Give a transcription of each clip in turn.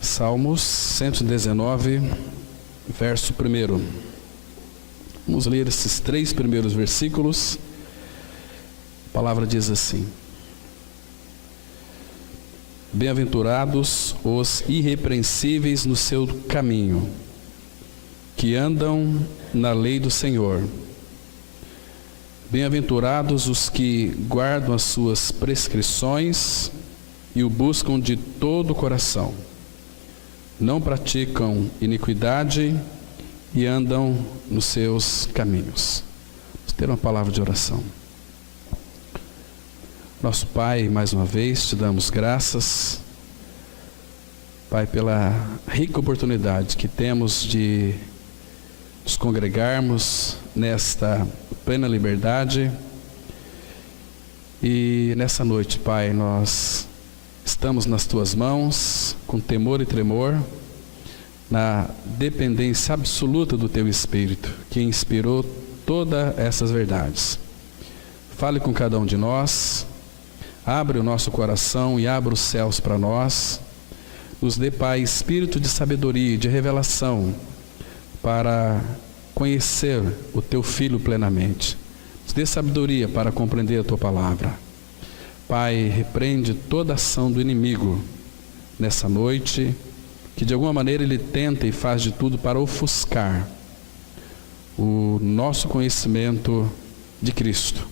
Salmos 119, verso 1. Vamos ler esses 3 primeiros versículos. A palavra diz assim: Bem-aventurados os irrepreensíveis no seu caminho, que andam na lei do Senhor. Bem-aventurados os que guardam as suas prescrições e o buscam de todo o coração. Não praticam iniquidade e andam nos seus caminhos. Vamos ter uma palavra de oração. Nosso Pai, mais uma vez te damos graças, Pai, pela rica oportunidade que temos de nos congregarmos nesta plena liberdade. E nessa noite, Pai, nós estamos nas Tuas mãos, com temor e tremor, na dependência absoluta do Teu Espírito, que inspirou todas essas verdades. Fale com cada um de nós, abre o nosso coração e abra os céus para nós. Nos dê, Pai, espírito de sabedoria e de revelação para conhecer o Teu Filho plenamente. Nos dê sabedoria para compreender a Tua palavra. Pai, repreende toda ação do inimigo nessa noite, que de alguma maneira ele tenta e faz de tudo para ofuscar o nosso conhecimento de Cristo.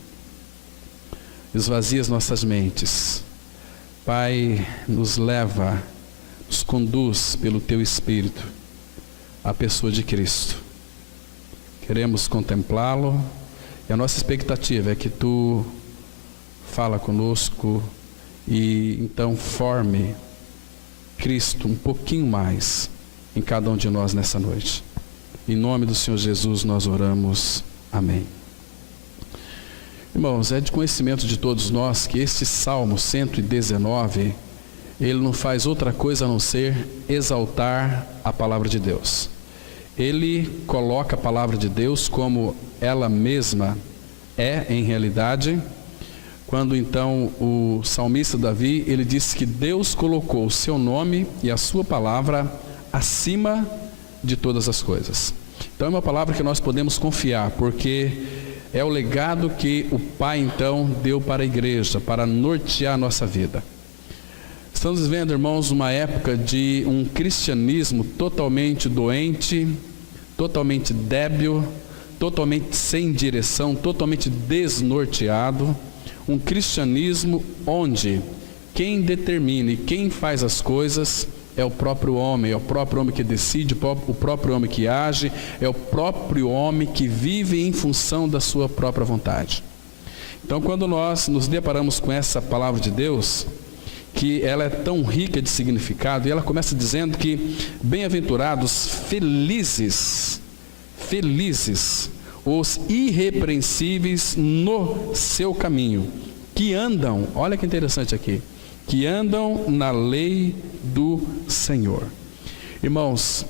Esvazia as nossas mentes. Pai, nos leva, nos conduz pelo Teu Espírito à pessoa de Cristo. Queremos contemplá-lo e a nossa expectativa é que Tu fala conosco e então forme Cristo um pouquinho mais em cada um de nós nessa noite. Em nome do Senhor Jesus nós oramos. Amém. Irmãos, é de conhecimento de todos nós que este Salmo 119, ele não faz outra coisa a não ser exaltar a palavra de Deus. Ele coloca a palavra de Deus como ela mesma é em realidade. Quando então o salmista Davi, ele disse que Deus colocou o seu nome e a sua palavra acima de todas as coisas. Então é uma palavra que nós podemos confiar, porque é o legado que o Pai então deu para a igreja, para nortear a nossa vida. Estamos vivendo, irmãos, uma época de um cristianismo totalmente doente, totalmente débil, totalmente sem direção, totalmente desnorteado. Um cristianismo onde quem determina e quem faz as coisas é o próprio homem que decide, o próprio homem que age, é o próprio homem que vive em função da sua própria vontade. Então, quando nós nos deparamos com essa palavra de Deus, que ela é tão rica de significado, e ela começa dizendo que bem-aventurados, felizes os irrepreensíveis no seu caminho, que andam, olha que interessante aqui, que andam na lei do Senhor. Irmãos,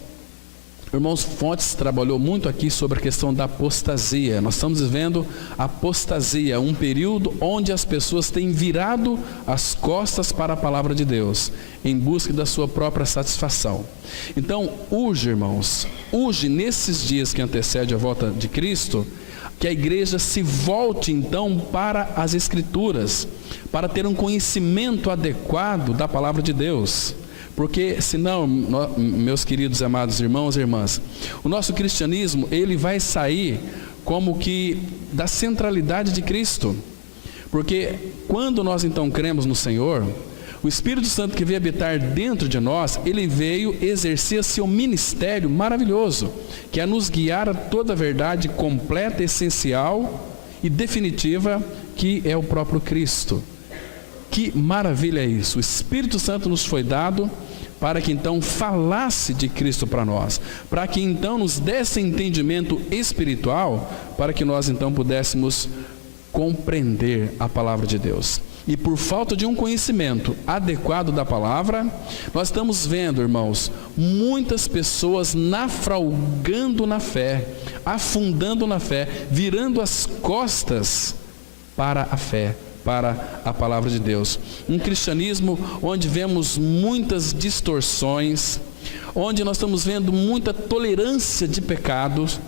Fontes trabalhou muito aqui sobre a questão da apostasia. Nós estamos vivendo apostasia, um período onde as pessoas têm virado as costas para a palavra de Deus, em busca da sua própria satisfação. Então, urge, irmãos, nesses dias que antecedem a volta de Cristo, que a igreja se volte então para as Escrituras, para ter um conhecimento adequado da palavra de Deus. Porque senão, meus queridos amados irmãos e irmãs, o nosso cristianismo, ele vai sair como que da centralidade de Cristo. Porque quando nós então cremos no Senhor, o Espírito Santo que veio habitar dentro de nós, ele veio exercer seu ministério maravilhoso, que é nos guiar a toda a verdade completa, essencial e definitiva, que é o próprio Cristo. Que maravilha é isso! O Espírito Santo nos foi dado para que então falasse de Cristo para nós, para que então nos desse entendimento espiritual, para que nós então pudéssemos compreender a palavra de Deus. E por falta de um conhecimento adequado da palavra, nós estamos vendo, irmãos, muitas pessoas naufragando na fé, afundando na fé, virando as costas para a fé, para a palavra de Deus. Um cristianismo onde vemos muitas distorções, onde nós estamos vendo muita tolerância de pecados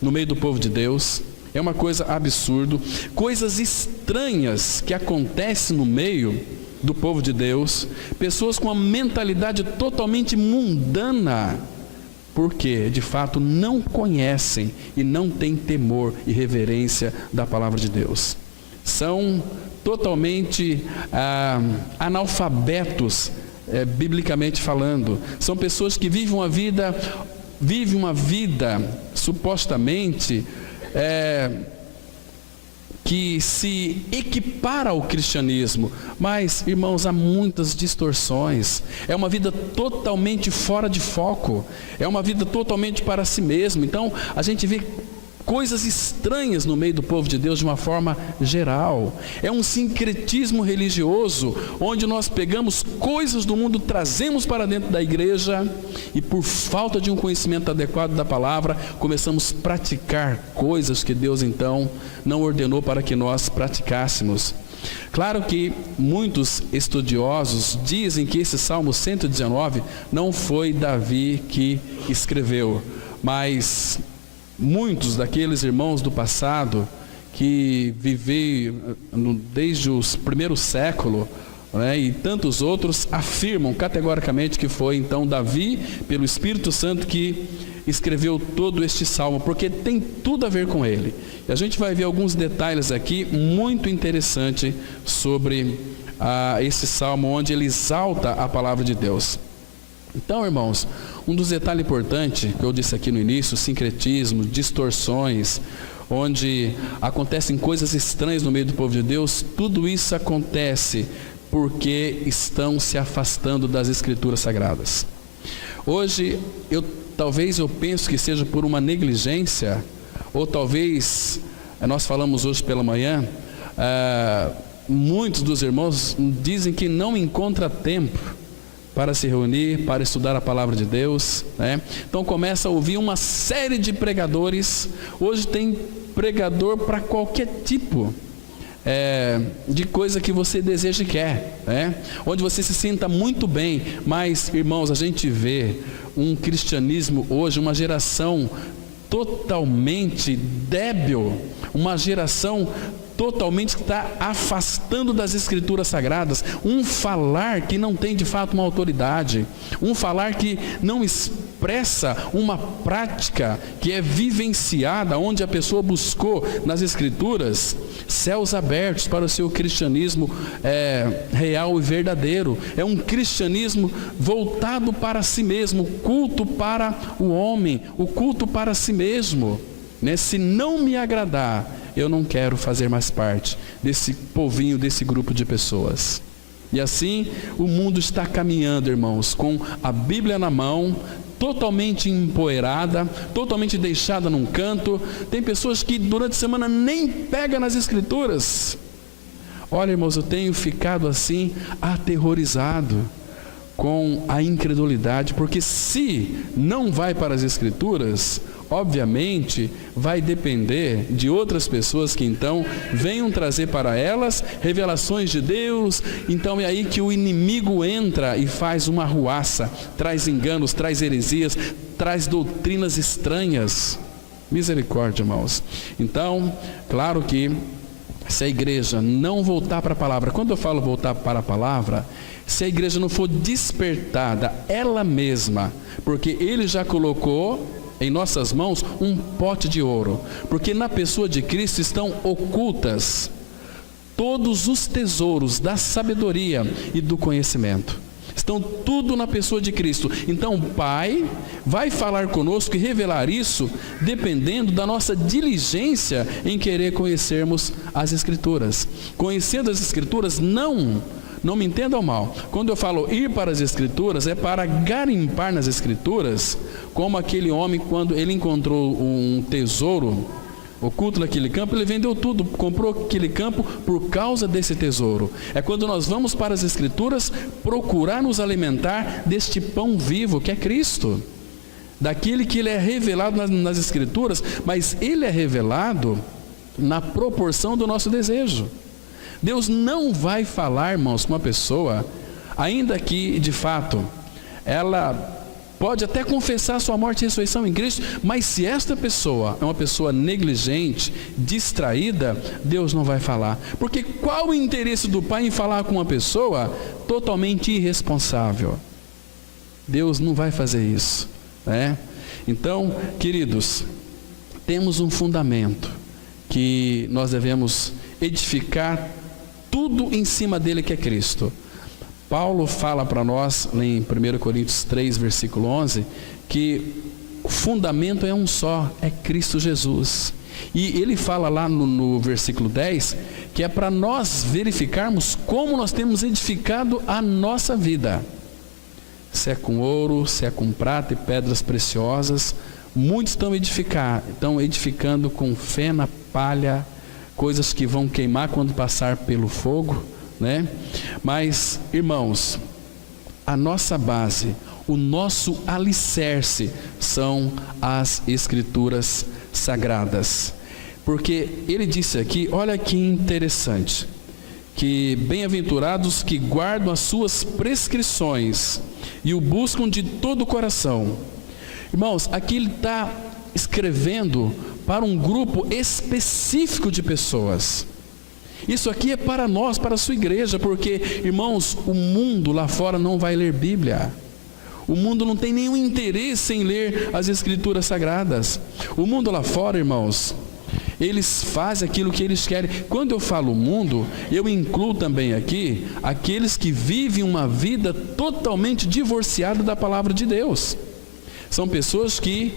no meio do povo de Deus. É uma coisa absurda, coisas estranhas que acontecem no meio do povo de Deus, pessoas com uma mentalidade totalmente mundana, porque de fato não conhecem e não têm temor e reverência da palavra de Deus. São totalmente analfabetos, biblicamente falando. São pessoas que vivem uma vida supostamente que se equipara ao cristianismo, mas, irmãos, há muitas distorções. É uma vida totalmente fora de foco, é uma vida totalmente para si mesmo. Então a gente vê coisas estranhas no meio do povo de Deus de uma forma geral. É um sincretismo religioso, onde nós pegamos coisas do mundo, trazemos para dentro da igreja e, por falta de um conhecimento adequado da palavra, começamos a praticar coisas que Deus então não ordenou para que nós praticássemos. Claro que muitos estudiosos dizem que esse Salmo 119 não foi Davi que escreveu, mas muitos daqueles irmãos do passado que viveram desde os primeiros séculos, e tantos outros afirmam categoricamente que foi então Davi, pelo Espírito Santo, que escreveu todo este salmo, porque tem tudo a ver com ele. E a gente vai ver alguns detalhes aqui muito interessantes sobre esse salmo, onde ele exalta a palavra de Deus. Então, irmãos, um dos detalhes importantes que eu disse aqui no início, sincretismo, distorções, onde acontecem coisas estranhas no meio do povo de Deus, tudo isso acontece porque estão se afastando das Escrituras Sagradas. Hoje, talvez eu penso que seja por uma negligência, ou talvez, nós falamos hoje pela manhã, muitos dos irmãos dizem que não encontra tempo para se reunir, para estudar a palavra de Deus, Então começa a ouvir uma série de pregadores. Hoje tem pregador para qualquer tipo de coisa que você deseja e quer, onde você se sinta muito bem. Mas, irmãos, a gente vê um cristianismo hoje, uma geração totalmente débil, uma geração totalmente que está afastando das Escrituras Sagradas, um falar que não tem de fato uma autoridade, um falar que não expressa uma prática que é vivenciada, onde a pessoa buscou nas Escrituras céus abertos para o seu cristianismo real e verdadeiro. É um cristianismo voltado para si mesmo, culto para o homem, o culto para si mesmo. Se não me agradar, eu não quero fazer mais parte desse povinho, desse grupo de pessoas. E assim o mundo está caminhando, irmãos, com a Bíblia na mão, totalmente empoeirada, totalmente deixada num canto. Tem pessoas que durante a semana nem pegam nas Escrituras. Olha, irmãos, eu tenho ficado assim aterrorizado com a incredulidade, porque se não vai para as Escrituras, obviamente vai depender de outras pessoas que então venham trazer para elas revelações de Deus. Então é aí que o inimigo entra e faz uma arruaça, traz enganos, traz heresias, traz doutrinas estranhas. Misericórdia, irmãos. Então, claro que se a igreja não voltar para a palavra, quando eu falo voltar para a palavra, se a igreja não for despertada ela mesma, porque ele já colocou em nossas mãos um pote de ouro, porque na pessoa de Cristo estão ocultas todos os tesouros da sabedoria e do conhecimento. Estão tudo na pessoa de Cristo. Então o Pai vai falar conosco e revelar isso dependendo da nossa diligência em querer conhecermos as Escrituras. Conhecendo as Escrituras, não me entendam mal. Quando eu falo ir para as Escrituras, é para garimpar nas Escrituras, como aquele homem, quando ele encontrou um tesouro oculto naquele campo, ele vendeu tudo, comprou aquele campo por causa desse tesouro. É quando nós vamos para as Escrituras procurar nos alimentar deste pão vivo que é Cristo, daquele que ele é revelado nas Escrituras, mas ele é revelado na proporção do nosso desejo. Deus não vai falar, irmãos, com uma pessoa, ainda que, de fato, ela pode até confessar sua morte e ressurreição em Cristo, mas se esta pessoa é uma pessoa negligente, distraída, Deus não vai falar. Porque qual o interesse do Pai em falar com uma pessoa totalmente irresponsável? Deus não vai fazer isso, né? Então, queridos, temos um fundamento que nós devemos edificar tudo em cima dele, que é Cristo. Paulo fala para nós, em 1 Coríntios 3, versículo 11, que o fundamento é um só, é Cristo Jesus. E ele fala lá no versículo 10, que é para nós verificarmos como nós temos edificado a nossa vida. Se é com ouro, se é com prata e pedras preciosas, muitos estão edificando com feno, palha, coisas que vão queimar quando passar pelo fogo, né? Mas, irmãos, a nossa base, o nosso alicerce são as Escrituras Sagradas. Porque ele disse aqui, olha que interessante, que bem-aventurados que guardam as suas prescrições e o buscam de todo o coração. Irmãos, aqui ele está escrevendo para um grupo específico de pessoas. Isso aqui é para nós, para a sua igreja, porque, irmãos, o mundo lá fora não vai ler Bíblia. O mundo não tem nenhum interesse em ler as Escrituras Sagradas. O mundo lá fora, irmãos, eles fazem aquilo que eles querem. Quando eu falo mundo, eu incluo também aqui aqueles que vivem uma vida totalmente divorciada da palavra de Deus. São pessoas que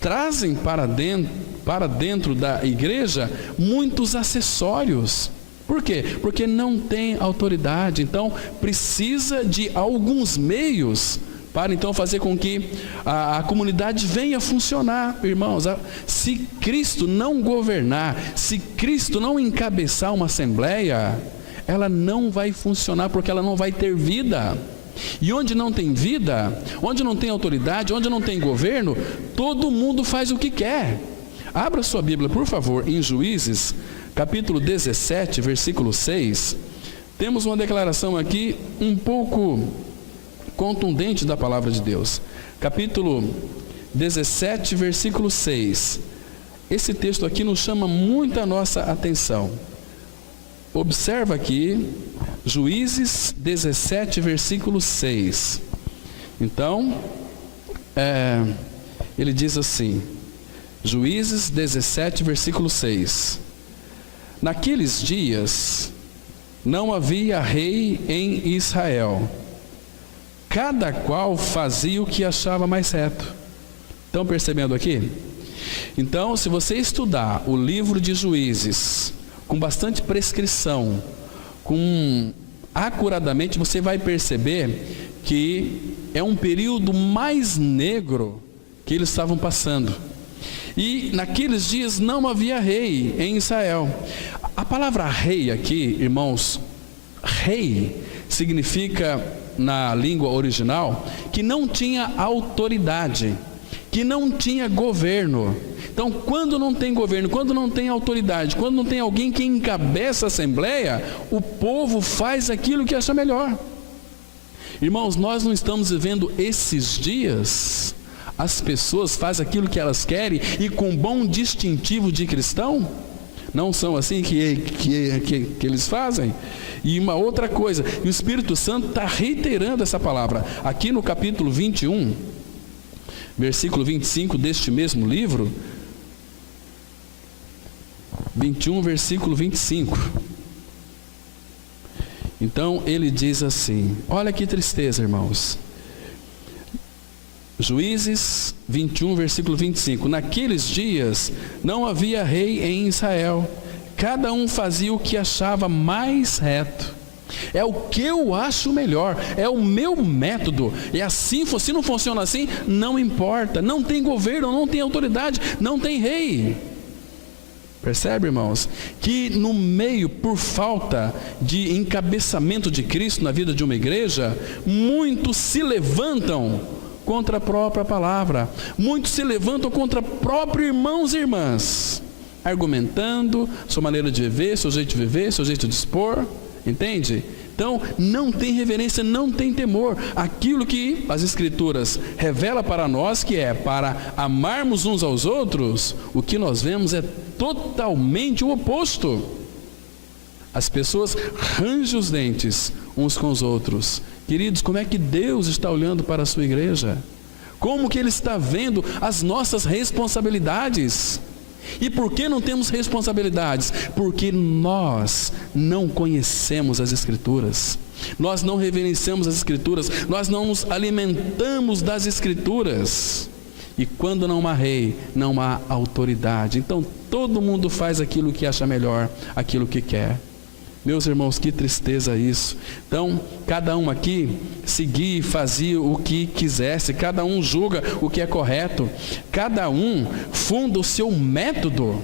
trazem para dentro da igreja muitos acessórios. Por quê? Porque não tem autoridade. Então precisa de alguns meios para então fazer com que a comunidade venha funcionar. Irmãos, se Cristo não governar, se Cristo não encabeçar uma assembleia, ela não vai funcionar, porque ela não vai ter vida. E onde não tem vida, onde não tem autoridade, onde não tem governo, todo mundo faz o que quer. Abra sua Bíblia, por favor, em Juízes, capítulo 17, versículo 6. Temos uma declaração aqui um pouco contundente da palavra de Deus. Capítulo 17, versículo 6. Esse texto aqui nos chama muito a nossa atenção. Observa aqui, Juízes 17, versículo 6. Então, ele diz assim, Juízes 17, versículo 6. Naqueles dias não havia rei em Israel, cada qual fazia o que achava mais reto. Estão percebendo aqui? Então, se você estudar o livro de Juízes com bastante prescrição, acuradamente, você vai perceber que é um período mais negro que eles estavam passando. E naqueles dias não havia rei em Israel. A palavra rei aqui, irmãos, rei significa, na língua original, que não tinha autoridade, que não tinha governo. Então, quando não tem governo, quando não tem autoridade, quando não tem alguém que encabeça a assembleia, o povo faz aquilo que acha melhor. Irmãos, nós não estamos vivendo esses dias. As pessoas fazem aquilo que elas querem e com bom distintivo de cristão. Não são assim que eles fazem? E uma outra coisa, e o Espírito Santo está reiterando essa palavra. Aqui no capítulo 21, versículo 25 deste mesmo livro, 21, versículo 25. Então ele diz assim, olha que tristeza, irmãos. Juízes 21, versículo 25. Naqueles dias não havia rei em Israel, cada um fazia o que achava mais reto. É o que eu acho melhor, é o meu método. E assim, se não funciona assim, não importa. Não tem governo, não tem autoridade, não tem rei. Percebe, irmãos? Que no meio, por falta de encabeçamento de Cristo na vida de uma igreja, muitos se levantam contra a própria palavra. Muitos se levantam contra próprios irmãos e irmãs. argumentando, sua maneira de viver, seu jeito de viver, seu jeito de expor, entende? Então, não tem reverência, não tem temor. Aquilo que as Escrituras revelam para nós, que é para amarmos uns aos outros, o que nós vemos é totalmente o oposto. As pessoas rangem os dentes uns com os outros. Queridos, como é que Deus está olhando para a sua igreja? Como que Ele está vendo as nossas responsabilidades? E por que não temos responsabilidades? Porque nós não conhecemos as Escrituras, nós não reverenciamos as Escrituras, nós não nos alimentamos das Escrituras. E quando não há rei, não há autoridade. Então todo mundo faz aquilo que acha melhor, aquilo que quer. Meus irmãos, que tristeza isso. Então, cada um aqui seguia e fazia o que quisesse, cada um julga o que é correto, cada um funda o seu método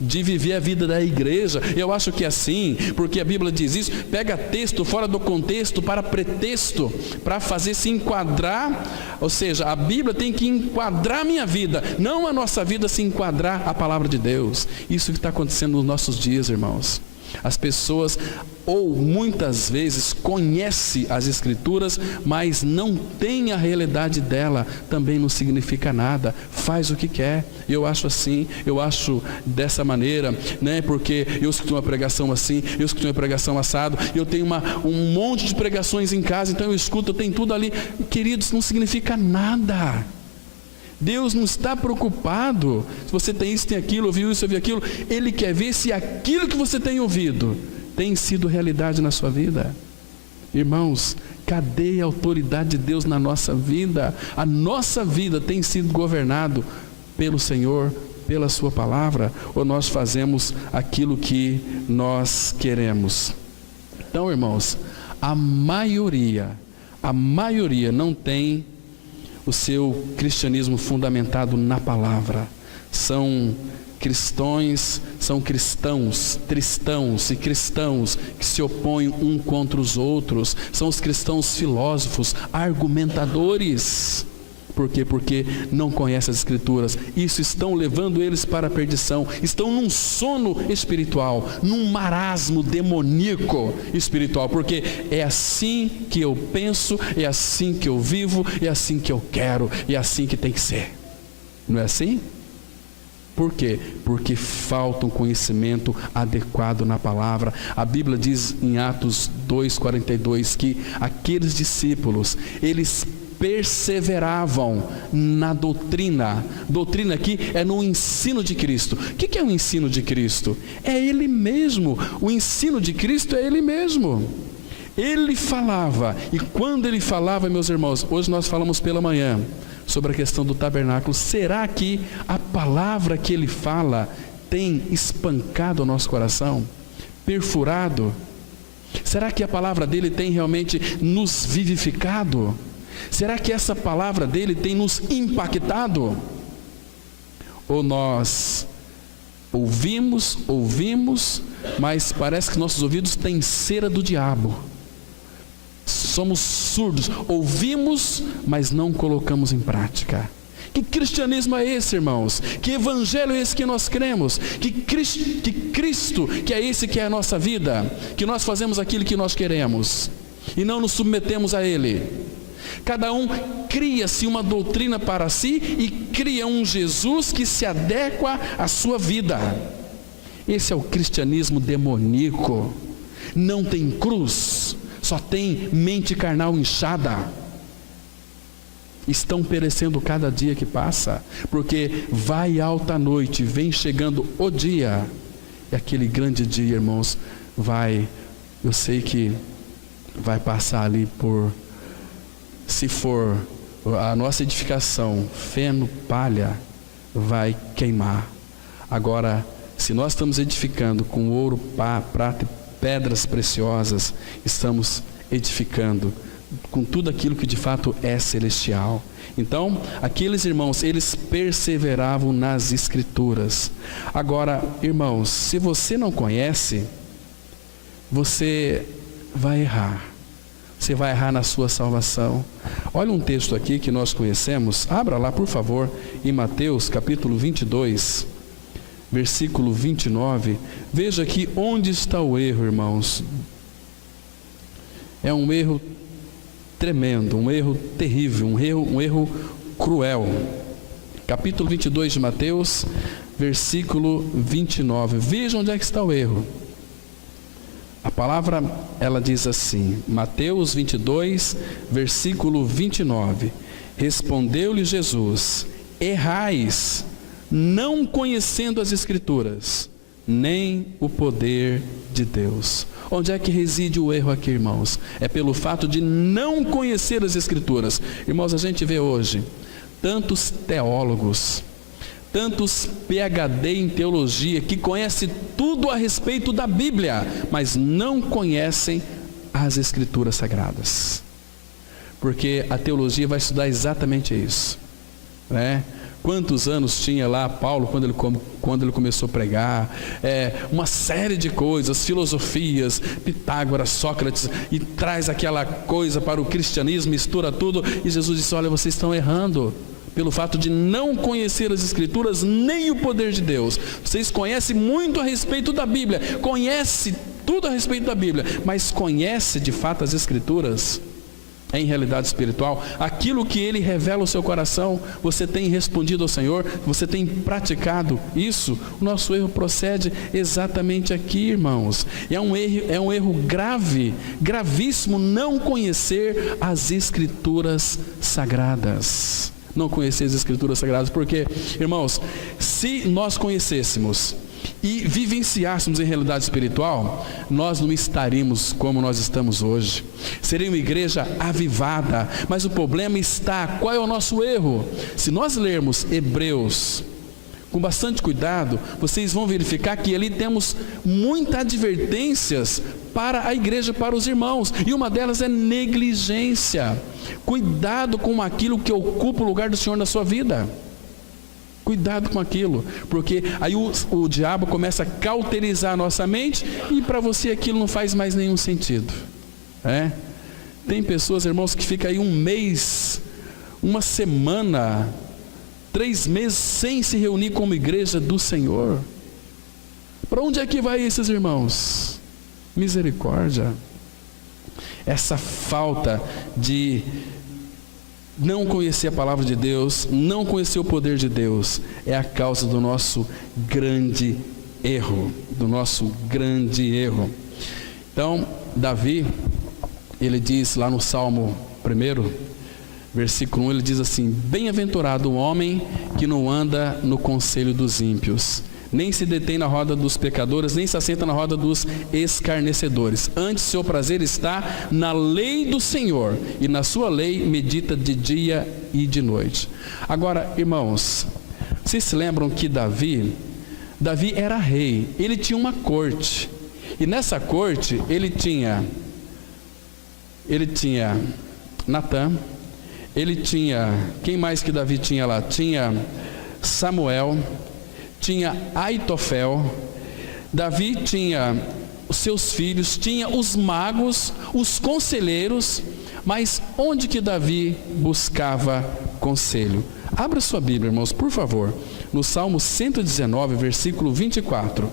de viver a vida da igreja. Eu acho que é assim, porque a Bíblia diz isso, pega texto fora do contexto para pretexto, para fazer se enquadrar, ou seja, a Bíblia tem que enquadrar a minha vida, não a nossa vida se enquadrar à palavra de Deus. Isso que está acontecendo nos nossos dias, irmãos. As pessoas, ou muitas vezes, conhecem as Escrituras, mas não tem a realidade dela, também não significa nada, faz o que quer. Eu acho assim, eu acho dessa maneira, né? Porque eu escutei uma pregação assim, eu escutei uma pregação assado, eu tenho um monte de pregações em casa, então eu escuto, eu tenho tudo ali. Queridos, não significa nada. Deus não está preocupado se você tem isso, tem aquilo, ouviu isso, ouviu aquilo. Ele quer ver se aquilo que você tem ouvido tem sido realidade na sua vida. Irmãos, cadê a autoridade de Deus na nossa vida? A nossa vida tem sido governado pelo Senhor, pela sua palavra, ou nós fazemos aquilo que nós queremos? Então, irmãos, a maioria não tem o seu cristianismo fundamentado na palavra. São cristãos e cristãos que se opõem um contra os outros. São os cristãos filósofos, argumentadores. Por quê? Porque não conhecem as Escrituras. Isso estão levando eles para a perdição. Estão num sono espiritual, num marasmo demoníaco espiritual. Porque é assim que eu penso, é assim que eu vivo, é assim que eu quero, é assim que tem que ser. Não é assim? Por quê? Porque falta um conhecimento adequado na palavra. A Bíblia diz em Atos 2:42 que aqueles discípulos, eles perseveravam na doutrina. Doutrina aqui é no ensino de Cristo. O que é o ensino de Cristo? É Ele mesmo. O ensino de Cristo é Ele mesmo. Ele falava, e quando Ele falava, meus irmãos, hoje nós falamos pela manhã sobre a questão do tabernáculo. Será que a palavra que Ele fala tem espancado o nosso coração? Perfurado? Será que a palavra dEle tem realmente nos vivificado? Será que essa palavra dele tem nos impactado? Ou nós ouvimos, mas parece que nossos ouvidos têm cera do diabo. Somos surdos, ouvimos, mas não colocamos em prática. Que cristianismo é esse, irmãos? Que evangelho é esse que nós cremos? Que Cristo, que é esse que é a nossa vida? Que nós fazemos aquilo que nós queremos e não nos submetemos a Ele. Cada um cria-se uma doutrina para si e cria um Jesus que se adequa à sua vida. Esse é o cristianismo demoníaco. Não tem cruz, só tem mente carnal inchada. Estão perecendo cada dia que passa, porque vai alta noite, vem chegando o dia. E aquele grande dia, irmãos, eu sei que vai passar ali por... Se for a nossa edificação, feno, palha, vai queimar. Agora, se nós estamos edificando com ouro, prata e pedras preciosas, estamos edificando com tudo aquilo que de fato é celestial. Então, aqueles irmãos, eles perseveravam nas Escrituras. Agora, irmãos, se você não conhece, você vai errar. Você vai errar na sua salvação. Olha um texto aqui que nós conhecemos. Abra lá, por favor, em Mateus capítulo 22, versículo 29, veja aqui onde está o erro, irmãos. É um erro tremendo, um erro terrível, um erro cruel. Capítulo 22 de Mateus, versículo 29. Veja onde é que está o erro. A palavra, ela diz assim, Mateus 22, versículo 29. Respondeu-lhe Jesus: errais, não conhecendo as Escrituras, nem o poder de Deus. Onde é que reside o erro aqui, irmãos? É pelo fato de não conhecer as Escrituras. Irmãos, a gente vê hoje tantos teólogos, tantos PhD em teologia, que conhecem tudo a respeito da Bíblia, mas não conhecem as Escrituras Sagradas. Porque a teologia vai estudar exatamente isso, né? Quantos anos tinha lá Paulo quando ele começou a pregar? Uma série de coisas, filosofias, Pitágoras, Sócrates, e traz aquela coisa para o cristianismo, mistura tudo, e Jesus disse: olha, vocês estão errando, pelo fato de não conhecer as Escrituras, nem o poder de Deus. Vocês conhecem muito a respeito da Bíblia, conhecem tudo a respeito da Bíblia, mas conhece de fato as Escrituras? Em realidade espiritual, aquilo que Ele revela ao seu coração, você tem respondido ao Senhor, você tem praticado isso? O nosso erro procede exatamente aqui, irmãos. É um erro grave, gravíssimo, não conhecer as Escrituras Sagradas. Não conhecer as Escrituras Sagradas, porque, irmãos, se nós conhecêssemos e vivenciássemos em realidade espiritual, nós não estaríamos como nós estamos hoje. Seria uma igreja avivada, mas o problema está, qual é o nosso erro? Se nós lermos Hebreus com bastante cuidado, vocês vão verificar que ali temos muitas advertências para a igreja, para os irmãos, e uma delas é negligência. Cuidado com aquilo que ocupa o lugar do Senhor na sua vida. Cuidado com aquilo, porque aí o diabo começa a cauterizar a nossa mente, e para você aquilo não faz mais nenhum sentido. Tem pessoas, irmãos, que ficam aí um mês, uma semana, 3 meses sem se reunir como igreja do Senhor. Para onde é que vai esses irmãos? Misericórdia. Essa falta de não conhecer a palavra de Deus, não conhecer o poder de Deus, é a causa do nosso grande erro, Então, Davi, ele diz lá no Salmo 1, versículo 1, ele diz assim: bem-aventurado o homem que não anda no conselho dos ímpios, nem se detém na roda dos pecadores, nem se assenta na roda dos escarnecedores. Antes, seu prazer está na lei do Senhor, e na sua lei medita de dia e de noite. Agora, irmãos, vocês se lembram que Davi era rei, ele tinha uma corte, e nessa corte ele tinha Natã, ele tinha, quem mais que Davi tinha lá? Tinha Samuel, tinha Aitofel. Davi tinha os seus filhos, tinha os magos, os conselheiros. Mas onde que Davi buscava conselho? Abra sua Bíblia, irmãos, por favor, no Salmo 119, versículo 24.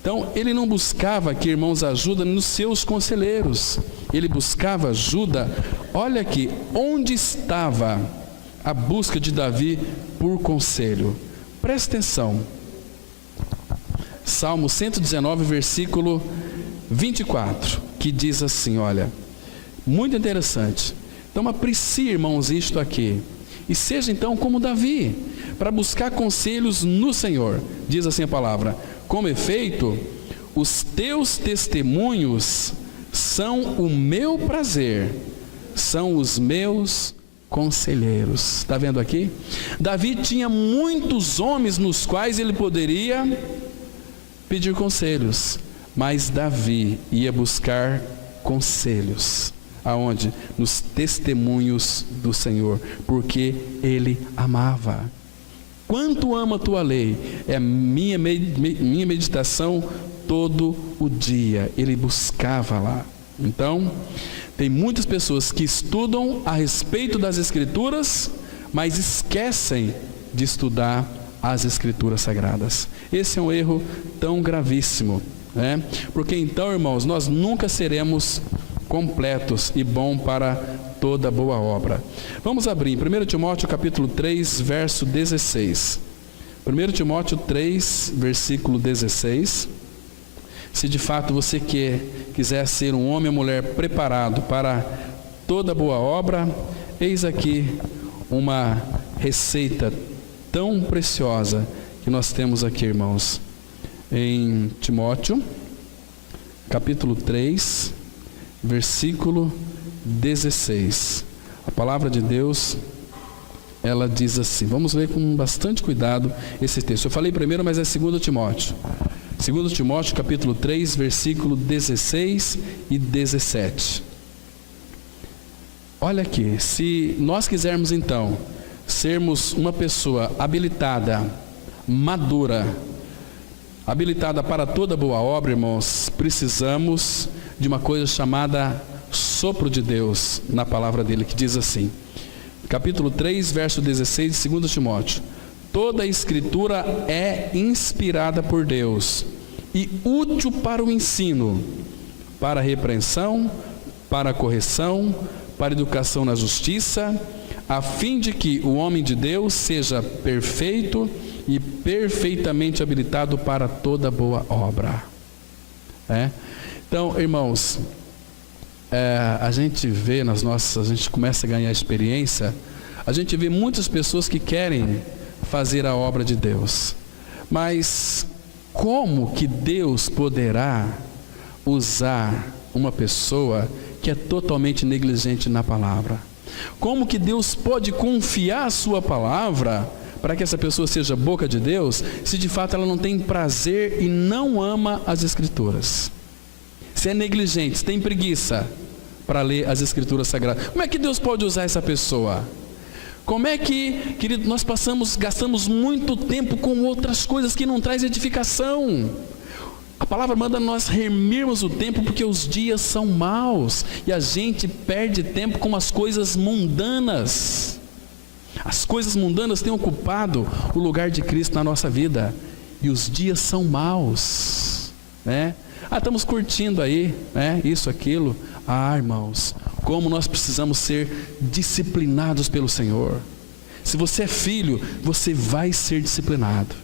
Então, ele não buscava aqui, irmãos, ajuda nos seus conselheiros, ele buscava ajuda. Olha aqui, onde estava a busca de Davi por conselho? Presta atenção, Salmo 119, versículo 24, que diz assim, olha, muito interessante. Então aprecie, irmãos, isto aqui, e seja então como Davi, para buscar conselhos no Senhor. Diz assim a palavra: com efeito, os teus testemunhos são o meu prazer, são os meus conselheiros. Está vendo aqui? Davi tinha muitos homens nos quais ele poderia pedir conselhos, mas Davi ia buscar conselhos aonde? Nos testemunhos do Senhor, porque ele amava. Quanto ama a tua lei? É minha meditação todo o dia. Ele buscava lá. Então, tem muitas pessoas que estudam a respeito das Escrituras, mas esquecem de estudar as Escrituras Sagradas. Esse é um erro tão gravíssimo, né? Porque então, irmãos, nós nunca seremos completos e bom para toda boa obra. Vamos abrir em 1 Timóteo capítulo 3, verso 16. 1 Timóteo 3, versículo 16. Se de fato você quiser ser um homem ou mulher preparado para toda boa obra, eis aqui uma receita tão preciosa que nós temos aqui, irmãos. Em Timóteo, capítulo 3, versículo 16. A palavra de Deus, ela diz assim, vamos ler com bastante cuidado esse texto. Eu falei primeiro, mas é 2 Timóteo. 2 Timóteo, capítulo 3, versículo 16 e 17. Olha aqui, se nós quisermos então sermos uma pessoa habilitada, madura, habilitada para toda boa obra, irmãos, precisamos de uma coisa chamada sopro de Deus na palavra dele, que diz assim, capítulo 3, verso 16 de 2 Timóteo: toda a escritura é inspirada por Deus e útil para o ensino, para a repreensão, para a correção, para a educação na justiça, a fim de que o homem de Deus seja perfeito e perfeitamente habilitado para toda boa obra. Então, irmãos, a gente vê a gente começa a ganhar experiência, a gente vê muitas pessoas que querem fazer a obra de Deus, mas como que Deus poderá usar uma pessoa que é totalmente negligente na palavra? Como que Deus pode confiar a sua palavra para que essa pessoa seja boca de Deus, se de fato ela não tem prazer e não ama as Escrituras? Se é negligente, se tem preguiça para ler as Escrituras Sagradas, como é que Deus pode usar essa pessoa? Como é que, querido, nós gastamos muito tempo com outras coisas que não traz edificação? A palavra manda nós remirmos o tempo, porque os dias são maus e a gente perde tempo com as coisas mundanas. As coisas mundanas têm ocupado o lugar de Cristo na nossa vida e os dias são maus, né? Estamos curtindo aí, né? Isso, aquilo. Irmãos, como nós precisamos ser disciplinados pelo Senhor. Se você é filho, você vai ser disciplinado.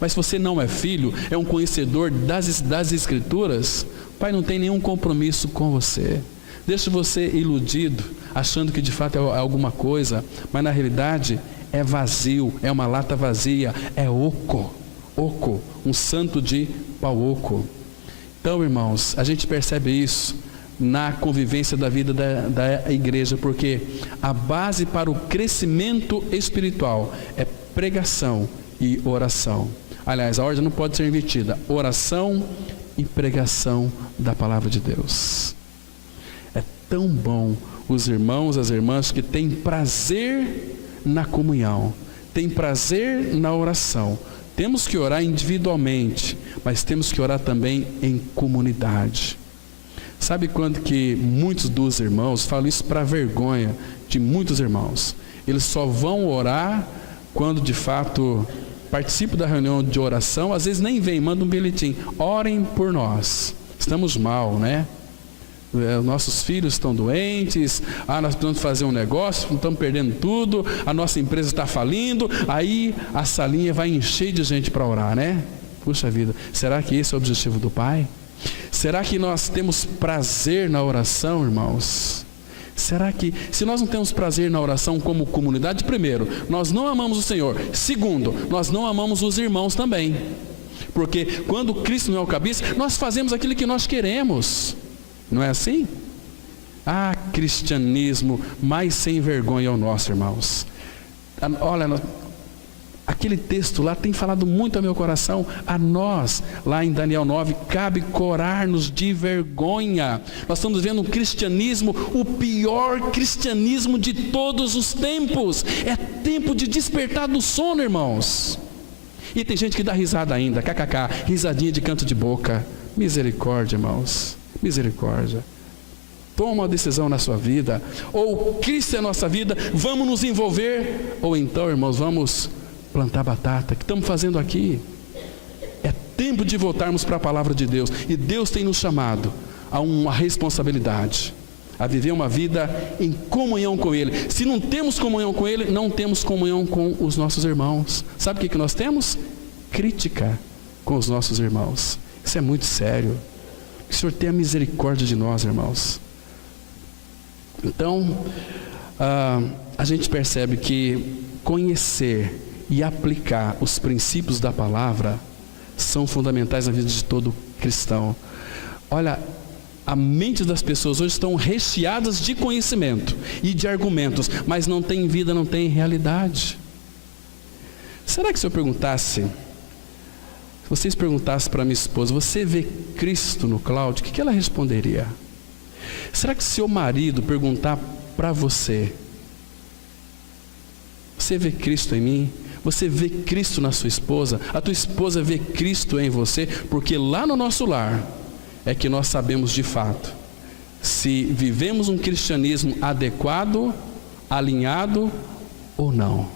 Mas se você não é filho, é um conhecedor das Escrituras, o Pai não tem nenhum compromisso com você. Deixa você iludido, achando que de fato é alguma coisa, mas na realidade é vazio, é uma lata vazia, é oco, um santo de pau oco. Então, irmãos, a gente percebe isso na convivência da vida da igreja, porque a base para o crescimento espiritual é pregação e oração. Aliás, a ordem não pode ser invertida: oração e pregação da palavra de Deus. É tão bom os irmãos, as irmãs que têm prazer na comunhão, têm prazer na oração. Temos que orar individualmente, mas temos que orar também em comunidade. Sabe quando que muitos dos irmãos, falo isso para vergonha de muitos irmãos, eles só vão orar quando de fato participam da reunião de oração, às vezes nem vem, manda um bilhetim: orem por nós, estamos mal, né? Nossos filhos estão doentes, nós precisamos fazer um negócio, estamos perdendo tudo, a nossa empresa está falindo. Aí a salinha vai encher de gente para orar, né? Puxa vida, será que esse é o objetivo do Pai? Será que nós temos prazer na oração, irmãos? Será que, se nós não temos prazer na oração como comunidade, primeiro, nós não amamos o Senhor. Segundo, nós não amamos os irmãos também. Porque quando Cristo não é o cabeça, nós fazemos aquilo que nós queremos. Não é assim? Cristianismo mais sem vergonha é o nosso, irmãos. Olha, aquele texto lá tem falado muito ao meu coração. A nós, lá em Daniel 9, cabe corar-nos de vergonha. Nós estamos vendo um cristianismo, o pior cristianismo de todos os tempos. É tempo de despertar do sono, irmãos. E tem gente que dá risada ainda, kkk, risadinha de canto de boca. Misericórdia, irmãos, misericórdia. Toma uma decisão na sua vida. Ou Cristo é a nossa vida, vamos nos envolver. Ou então, irmãos, vamos plantar batata, que estamos fazendo aqui. É tempo de voltarmos para a palavra de Deus, e Deus tem nos chamado a uma responsabilidade, a viver uma vida em comunhão com Ele. Se não temos comunhão com Ele, não temos comunhão com os nossos irmãos. Sabe o que nós temos? Crítica com os nossos irmãos. Isso é muito sério. Que o Senhor tenha misericórdia de nós, irmãos. Então, a gente percebe que conhecer e aplicar os princípios da palavra são fundamentais na vida de todo cristão. Olha, a mente das pessoas hoje estão recheadas de conhecimento e de argumentos, mas não tem vida, não tem realidade. Será que se eu perguntasse, se vocês perguntassem para minha esposa, você vê Cristo no Cláudio, o que ela responderia? Será que seu marido perguntar para você, você vê Cristo em mim? Você vê Cristo na sua esposa? A tua esposa vê Cristo em você? Porque lá no nosso lar é que nós sabemos de fato se vivemos um cristianismo adequado, alinhado ou não.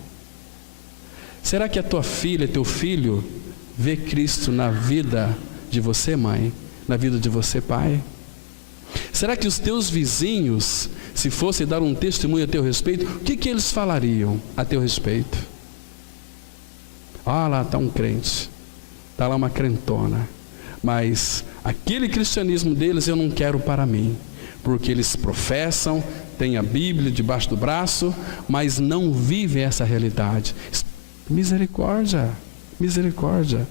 Será que a tua filha, teu filho vê Cristo na vida de você, mãe? Na vida de você, pai? Será que os teus vizinhos, se fossem dar um testemunho a teu respeito, o que eles falariam a teu respeito? Lá está um crente, está lá uma crentona, mas aquele cristianismo deles eu não quero para mim, porque eles professam, têm a Bíblia debaixo do braço, mas não vivem essa realidade. Misericórdia, misericórdia.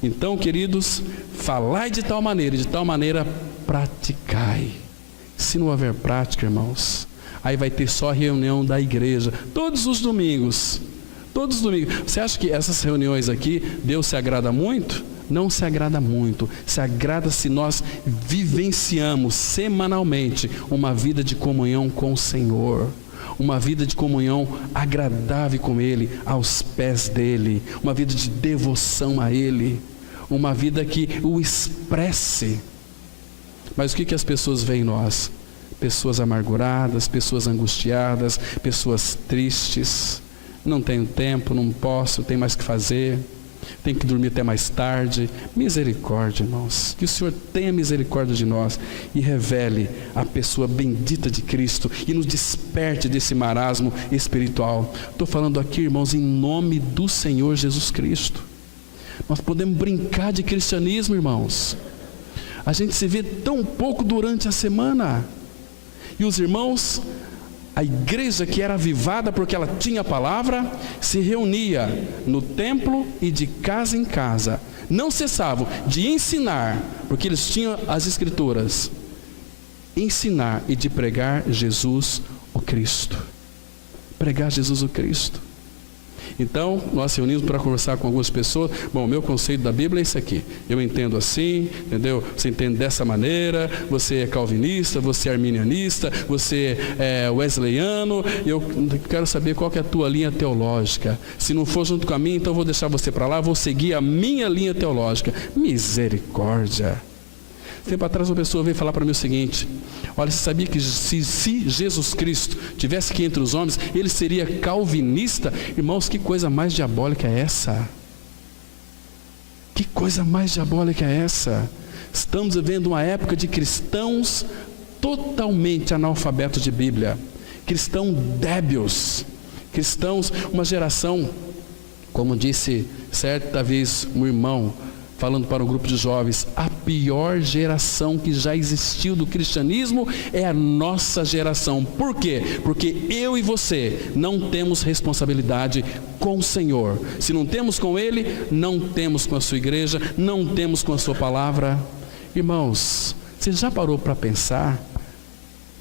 Então, queridos, falai de tal maneira praticai. Se não houver prática, irmãos, aí vai ter só reunião da igreja, todos os domingos. Todos os domingos. Você acha que essas reuniões aqui, Deus se agrada muito? Não se agrada muito. Se agrada se nós vivenciamos semanalmente uma vida de comunhão com o Senhor, uma vida de comunhão agradável com Ele, aos pés dEle, uma vida de devoção a Ele, uma vida que o expresse. Mas o que as pessoas veem em nós? Pessoas amarguradas, pessoas angustiadas, pessoas tristes. Não tenho tempo, não posso, tenho mais que fazer, tenho que dormir até mais tarde. Misericórdia, irmãos, que o Senhor tenha misericórdia de nós e revele a pessoa bendita de Cristo e nos desperte desse marasmo espiritual. Estou falando aqui, irmãos, em nome do Senhor Jesus Cristo. Nós podemos brincar de cristianismo, irmãos. A gente se vê tão pouco durante a semana, e os irmãos, a igreja que era avivada porque ela tinha a palavra, se reunia no templo e de casa em casa, não cessavam de ensinar, porque eles tinham as escrituras, ensinar e de pregar Jesus o Cristo. Pregar Jesus o Cristo. Então, nós reunimos para conversar com algumas pessoas. Bom, o meu conceito da Bíblia é esse aqui. Eu entendo assim, entendeu? Você entende dessa maneira, você é calvinista, você é arminianista, você é wesleyano. Eu quero saber qual que é a tua linha teológica. Se não for junto com a minha, então eu vou deixar você para lá, vou seguir a minha linha teológica. Misericórdia. Tempo atrás uma pessoa veio falar para mim o seguinte: olha, você sabia que se Jesus Cristo tivesse aqui entre os homens, ele seria calvinista? Irmãos, que coisa mais diabólica é essa? Que coisa mais diabólica é essa? Estamos vivendo uma época de cristãos totalmente analfabetos de Bíblia, cristãos débeis, cristãos, uma geração, como disse certa vez um irmão, falando para um grupo de jovens, a pior geração que já existiu do cristianismo é a nossa geração. Por quê? Porque eu e você não temos responsabilidade com o Senhor. Se não temos com Ele, não temos com a sua igreja, não temos com a sua palavra. Irmãos, você já parou para pensar?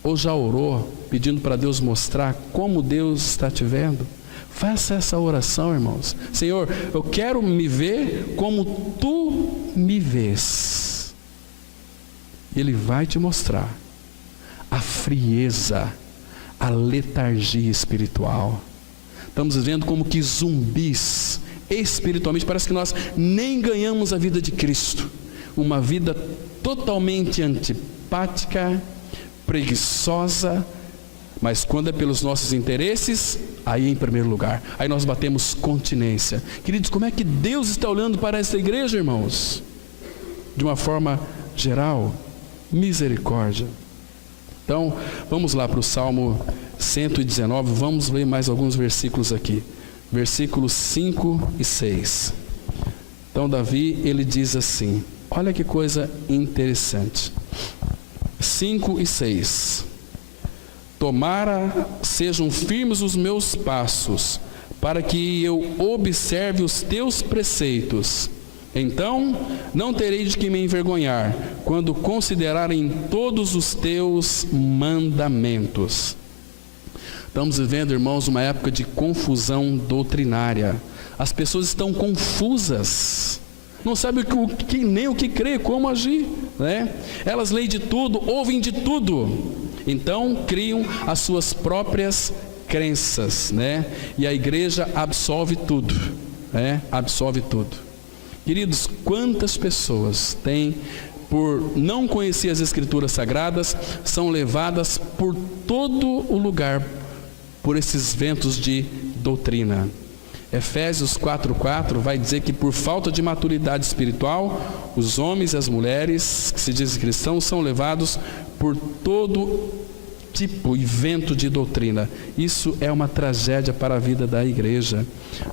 Ou já orou pedindo para Deus mostrar como Deus está te vendo? Faça essa oração, irmãos. Senhor, eu quero me ver como Tu me vês. Ele vai te mostrar a frieza, a letargia espiritual. Estamos vivendo como que zumbis espiritualmente. Parece que nós nem ganhamos a vida de Cristo. Uma vida totalmente antipática, preguiçosa, Mas quando é pelos nossos interesses, aí em primeiro lugar, aí nós batemos continência. Queridos, como é que Deus está olhando para essa igreja, irmãos? De uma forma geral, misericórdia. Então, vamos lá para o Salmo 119, vamos ler mais alguns versículos aqui. Versículos 5 e 6. Então, Davi, ele diz assim, olha que coisa interessante. 5 e 6. Tomara sejam firmes os meus passos, para que eu observe os teus preceitos. Então não terei de que me envergonhar, quando considerarem todos os teus mandamentos. Estamos vivendo, irmãos, uma época de confusão doutrinária. As pessoas estão confusas, não sabem nem o que crer, como agir, né? Elas leem de tudo, ouvem de tudo, então criam as suas próprias crenças, né? E a igreja absolve tudo, né? Absolve tudo. Queridos, quantas pessoas têm, por não conhecer as Escrituras Sagradas, são levadas por todo o lugar por esses ventos de doutrina. Efésios 4:4 vai dizer que por falta de maturidade espiritual, os homens e as mulheres que se dizem cristãos são levados por todo tipo e vento de doutrina. Isso é uma tragédia para a vida da igreja.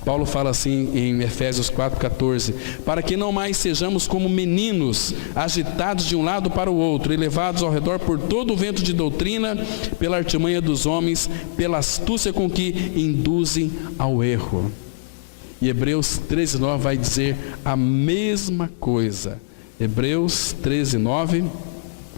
Paulo fala assim em Efésios 4:14, para que não mais sejamos como meninos, agitados de um lado para o outro e levados ao redor por todo o vento de doutrina, pela artimanha dos homens, pela astúcia com que induzem ao erro. E Hebreus 13:9 vai dizer a mesma coisa. Hebreus 13:9,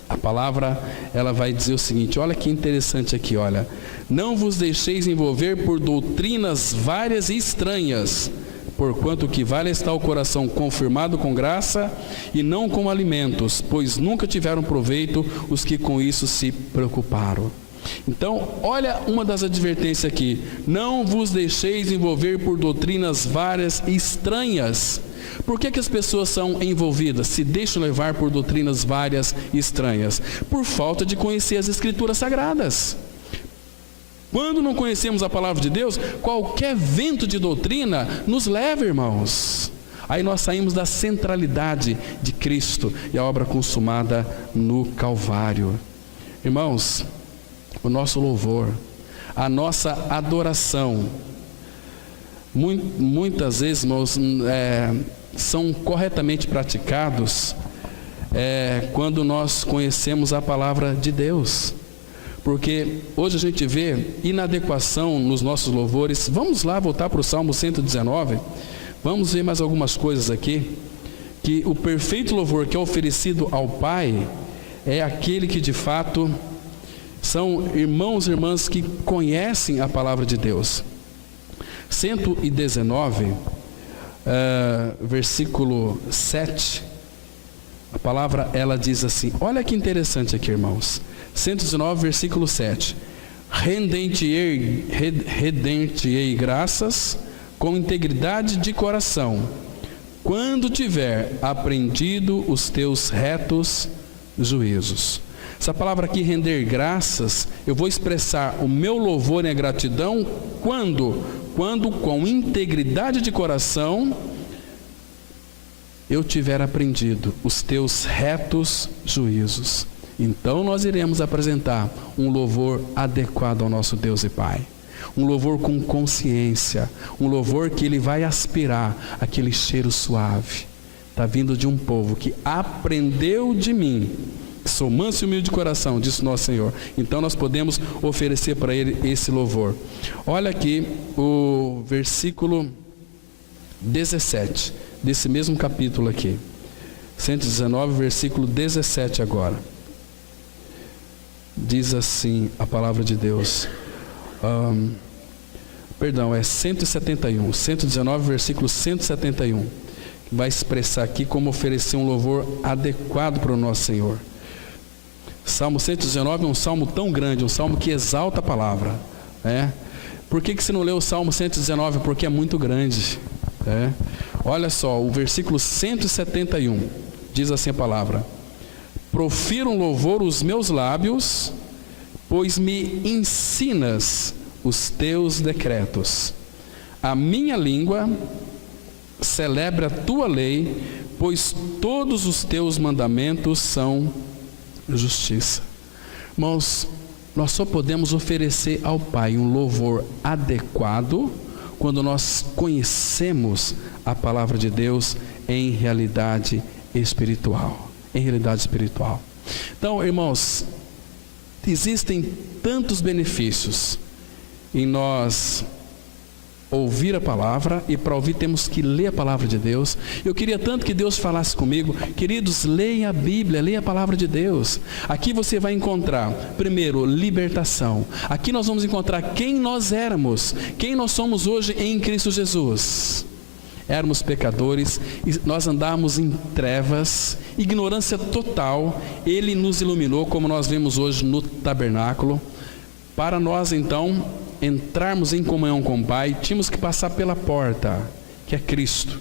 a palavra, ela vai dizer o seguinte, olha que interessante aqui, olha. Não vos deixeis envolver por doutrinas várias e estranhas, porquanto o que vale está o coração confirmado com graça e não com alimentos, pois nunca tiveram proveito os que com isso se preocuparam. Então, olha uma das advertências aqui, não vos deixeis envolver por doutrinas várias e estranhas. Por que as pessoas são envolvidas, se deixam levar por doutrinas várias e estranhas? Por falta de conhecer as Escrituras Sagradas. Quando não conhecemos a palavra de Deus, qualquer vento de doutrina nos leva, irmãos. Aí nós saímos da centralidade de Cristo e a obra consumada no Calvário. Irmãos, o nosso louvor, a nossa adoração, muitas vezes, irmãos, são corretamente praticados quando nós conhecemos a palavra de Deus. Porque hoje a gente vê inadequação nos nossos louvores. Vamos lá voltar para o Salmo 119. Vamos ver mais algumas coisas aqui. Que o perfeito louvor que é oferecido ao Pai é aquele que de fato são irmãos e irmãs que conhecem a palavra de Deus. 119, versículo 7, a palavra ela diz assim, olha que interessante aqui, irmãos. 119, versículo 7. Render-te-ei graças com integridade de coração, quando tiver aprendido os teus retos juízos. Essa palavra aqui, render graças, eu vou expressar o meu louvor e a gratidão quando com integridade de coração eu tiver aprendido os teus retos juízos. Então nós iremos apresentar um louvor adequado ao nosso Deus e Pai. Um louvor com consciência, um louvor que ele vai aspirar aquele cheiro suave. Está vindo de um povo que aprendeu de mim. Sou manso e humilde de coração, disse nosso Senhor. Então nós podemos oferecer para Ele esse louvor. Olha aqui o versículo 17, desse mesmo capítulo aqui. 119, versículo 17 agora. Diz assim a palavra de Deus. É 171. 119, versículo 171. Vai expressar aqui como oferecer um louvor adequado para o nosso Senhor. Salmo 119 é um salmo tão grande, um salmo que exalta a palavra. Por que você não leu o Salmo 119? Porque é muito grande. Olha só, o versículo 171 diz assim a palavra: profiro um louvor os meus lábios pois me ensinas os teus decretos. A minha língua celebra a tua lei, pois todos os teus mandamentos são justiça. Irmãos, nós só podemos oferecer ao Pai um louvor adequado quando nós conhecemos a palavra de Deus em realidade espiritual. Em realidade espiritual. Então, irmãos, existem tantos benefícios em nós ouvir a palavra, e para ouvir temos que ler a palavra de Deus. Eu queria tanto que Deus falasse comigo: queridos, leiam a Bíblia, leiam a palavra de Deus. Aqui você vai encontrar, primeiro, libertação. Aqui nós vamos encontrar quem nós éramos, quem nós somos hoje em Cristo Jesus. Éramos pecadores, nós andávamos em trevas, ignorância total. Ele nos iluminou, como nós vemos hoje no tabernáculo. Para nós então entrarmos em comunhão com o Pai, tínhamos que passar pela porta, que é Cristo.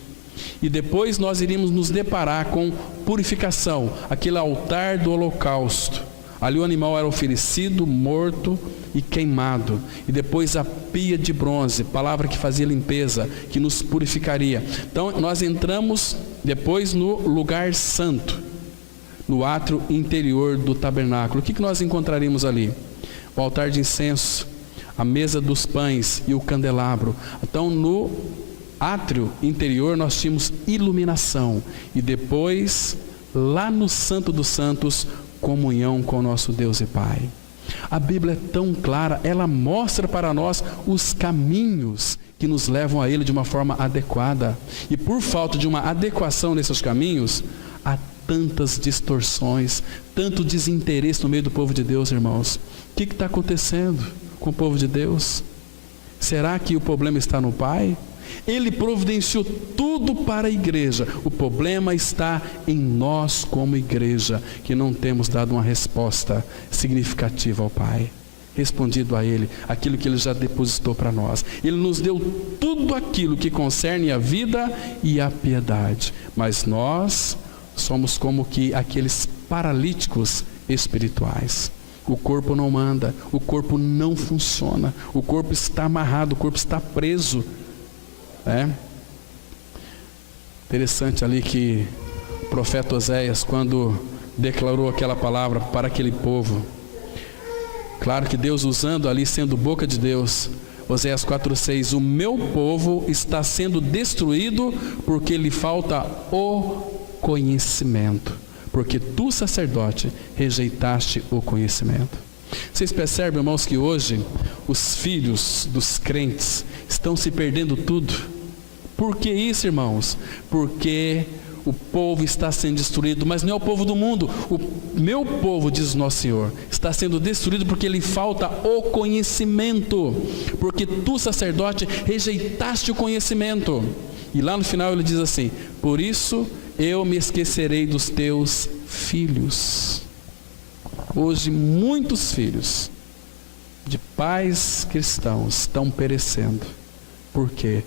E depois nós iríamos nos deparar com purificação, aquele altar do holocausto. Ali o animal era oferecido, morto e queimado. E depois a pia de bronze, palavra que fazia limpeza, que nos purificaria. Então nós entramos depois no lugar santo, no átrio interior do tabernáculo. O que nós encontraríamos ali? O altar de incenso, a mesa dos pães e o candelabro. Então no átrio interior nós tínhamos iluminação. E depois, lá no Santo dos Santos, comunhão com o nosso Deus e Pai. A Bíblia é tão clara, ela mostra para nós os caminhos que nos levam a Ele de uma forma adequada. E por falta de uma adequação nesses caminhos, há tantas distorções, tanto desinteresse no meio do povo de Deus, irmãos. O que está acontecendo com o povo de Deus? Será que o problema está no Pai? Ele providenciou tudo para a igreja. O problema está em nós como igreja, que não temos dado uma resposta significativa ao Pai, respondido a Ele, aquilo que Ele já depositou para nós. Ele nos deu tudo aquilo que concerne a vida e a piedade, mas nós somos como que aqueles paralíticos espirituais. O corpo não manda, o corpo não funciona, o corpo está amarrado, o corpo está preso. Interessante ali que o profeta Oséias, quando declarou aquela palavra para aquele povo, claro que Deus usando ali, sendo boca de Deus, Oséias 4:6, o meu povo está sendo destruído porque lhe falta o conhecimento, porque tu, sacerdote, rejeitaste o conhecimento. Vocês percebem, irmãos, que hoje os filhos dos crentes estão se perdendo tudo? Por que isso, irmãos? Porque o povo está sendo destruído, mas não é o povo do mundo. O meu povo, diz o nosso Senhor, está sendo destruído porque lhe falta o conhecimento, porque tu, sacerdote, rejeitaste o conhecimento. E lá no final ele diz assim: por isso eu me esquecerei dos teus filhos. Hoje muitos filhos de pais cristãos estão perecendo. Por quê?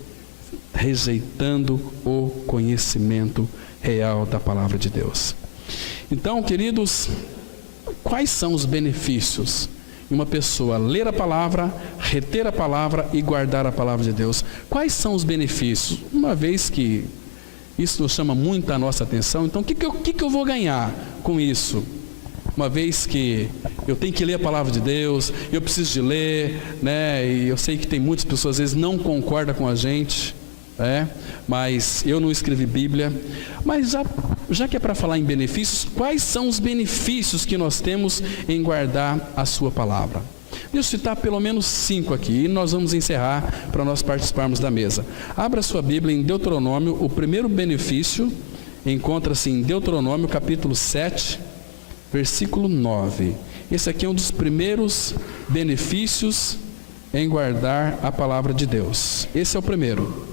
Rejeitando o conhecimento real da palavra de Deus. Então, queridos, quais são os benefícios de uma pessoa ler a palavra, reter a palavra e guardar a palavra de Deus? Quais são os benefícios? Uma vez que isso nos chama muito a nossa atenção, então o que eu vou ganhar com isso? Uma vez que eu tenho que ler a palavra de Deus, eu preciso de ler, e eu sei que tem muitas pessoas às vezes não concordam com a gente, mas eu não escrevi Bíblia. Mas já que é para falar em benefícios, quais são os benefícios que nós temos em guardar a sua palavra? Deixa eu citar pelo menos 5 aqui, e nós vamos encerrar para nós participarmos da mesa. Abra sua Bíblia em Deuteronômio. O primeiro benefício encontra-se em Deuteronômio capítulo 7, versículo 9. Esse aqui é um dos primeiros benefícios em guardar a palavra de Deus. Esse é o primeiro,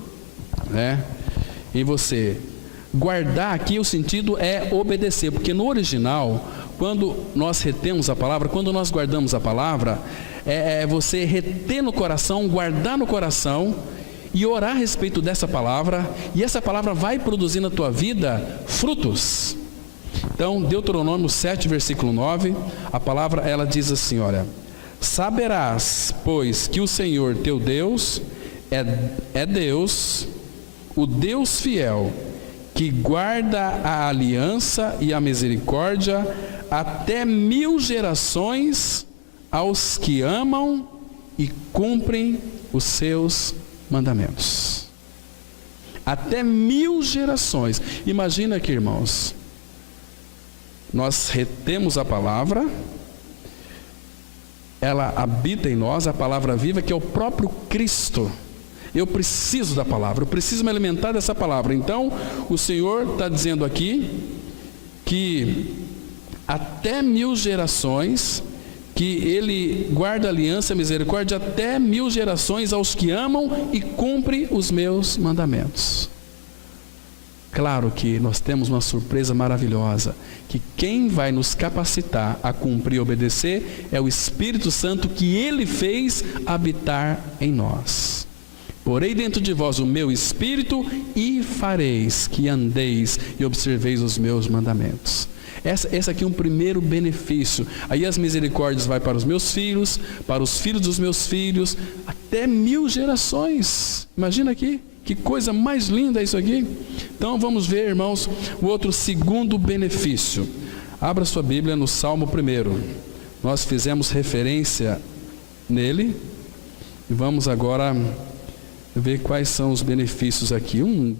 E você guardar aqui, o sentido é obedecer, porque no original, quando nós retemos a palavra, quando nós guardamos a palavra, é você reter no coração, guardar no coração e orar a respeito dessa palavra, e essa palavra vai produzir na tua vida frutos. Então, Deuteronômio 7, versículo 9, a palavra ela diz assim, olha: Saberás, pois, que o Senhor teu Deus é Deus, o Deus fiel, que guarda a aliança e a misericórdia até 1000 gerações aos que amam e cumprem os seus mandamentos. Até 1000 gerações. Imagina aqui, irmãos, nós retemos a palavra, ela habita em nós, a palavra viva, que é o próprio Cristo. Eu preciso da palavra, eu preciso me alimentar dessa palavra. Então, o Senhor está dizendo aqui que até 1000 gerações, que Ele guarda aliança e misericórdia até 1000 gerações aos que amam e cumprem os meus mandamentos. Claro que nós temos uma surpresa maravilhosa, que quem vai nos capacitar a cumprir e obedecer é o Espírito Santo, que Ele fez habitar em nós. Porei dentro de vós o meu Espírito e fareis que andeis e observeis os meus mandamentos. Esse aqui é um primeiro benefício. Aí as misericórdias vai para os meus filhos, para os filhos dos meus filhos, até 1000 gerações. Imagina aqui, que coisa mais linda isso aqui. Então vamos ver, irmãos, o outro segundo benefício. Abra sua Bíblia no Salmo 1. Nós fizemos referência nele e vamos agora ver quais são os benefícios aqui.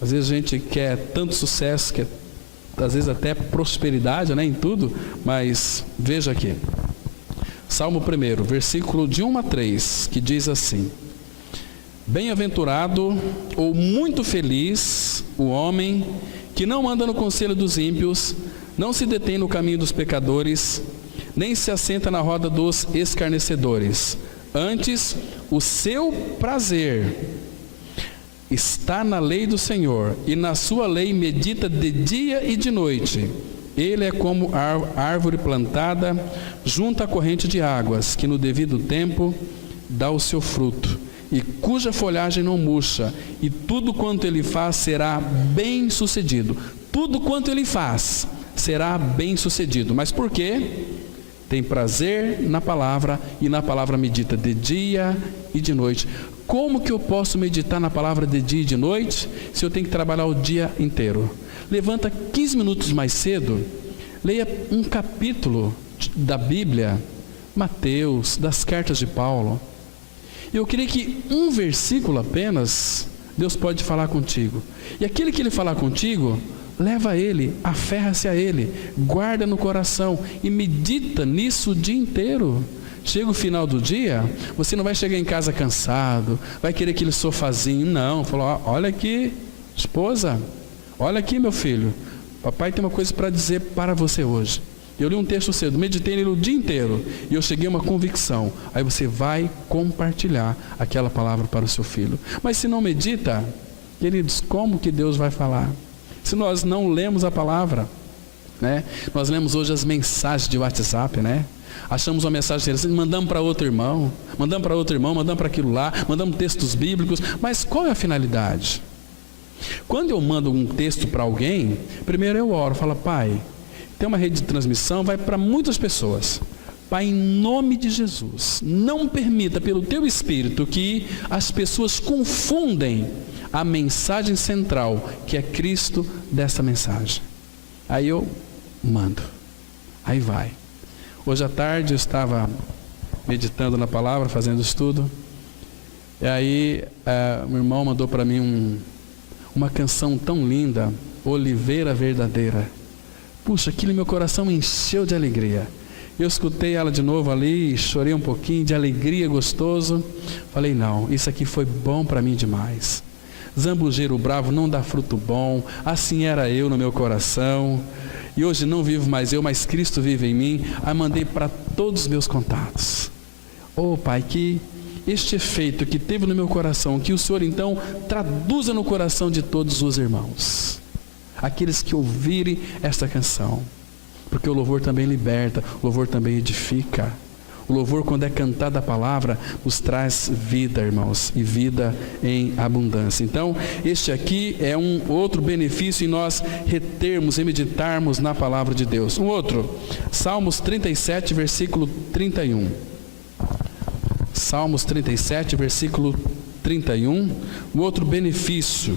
Às vezes a gente quer tanto sucesso, quer às vezes até prosperidade, né, em tudo, mas veja aqui, Salmo 1, versículo de 1 a 3, que diz assim: Bem-aventurado ou muito feliz o homem que não anda no conselho dos ímpios, não se detém no caminho dos pecadores, nem se assenta na roda dos escarnecedores. Antes, o seu prazer está na lei do Senhor, e na sua lei medita de dia e de noite. Ele é como árvore plantada junto à corrente de águas, que no devido tempo dá o seu fruto, e cuja folhagem não murcha, e tudo quanto ele faz será bem sucedido. Tudo quanto ele faz será bem sucedido. Mas por quê? Tem prazer na palavra, e na palavra medita de dia e de noite. Como que eu posso meditar na palavra de dia e de noite, se eu tenho que trabalhar o dia inteiro? Levanta 15 minutos mais cedo, leia um capítulo da Bíblia, Mateus, das cartas de Paulo. Eu creio que um versículo apenas, Deus pode falar contigo. E aquele que Ele falar contigo, leva a Ele, aferra-se a Ele, guarda no coração e medita nisso o dia inteiro. Chega o final do dia, você não vai chegar em casa cansado, vai querer aquele sofazinho, não. Falou: olha aqui, esposa, olha aqui, meu filho, papai tem uma coisa para dizer para você hoje. Eu li um texto cedo, meditei nele o dia inteiro, e eu cheguei a uma convicção. Aí você vai compartilhar aquela palavra para o seu filho. Mas se não medita, queridos, como que Deus vai falar? Se nós não lemos a palavra, né? Nós lemos hoje as mensagens de WhatsApp, né? Achamos uma mensagem interessante, mandamos para outro irmão, mandamos para aquilo lá, mandamos textos bíblicos, mas qual é a finalidade? Quando eu mando um texto para alguém, primeiro eu oro, falo: Pai, tem uma rede de transmissão, vai para muitas pessoas. Pai, em nome de Jesus, não permita pelo Teu Espírito que as pessoas confundem a mensagem central, que é Cristo, dessa mensagem. Aí eu mando, aí vai. Hoje à tarde eu estava meditando na palavra, fazendo estudo, e aí meu irmão mandou para mim uma canção tão linda, Oliveira Verdadeira. Puxa, aquilo meu coração me encheu de alegria. Eu escutei ela de novo ali, chorei um pouquinho de alegria, gostoso. Falei: não, isso aqui foi bom para mim demais. Zambujeiro bravo não dá fruto bom, assim era eu no meu coração. E hoje não vivo mais eu, mas Cristo vive em mim. Aí mandei para todos os meus contatos. Oh Pai, que este efeito que teve no meu coração, que o Senhor então traduza no coração de todos os irmãos, aqueles que ouvirem esta canção, porque o louvor também liberta, o louvor também edifica, O louvor, quando é cantada a palavra, nos traz vida, irmãos, e vida em abundância. Então, este aqui é um outro benefício em nós retermos e meditarmos na palavra de Deus. Um outro, Salmos 37, versículo 31. Salmos 37, versículo 31. Um outro benefício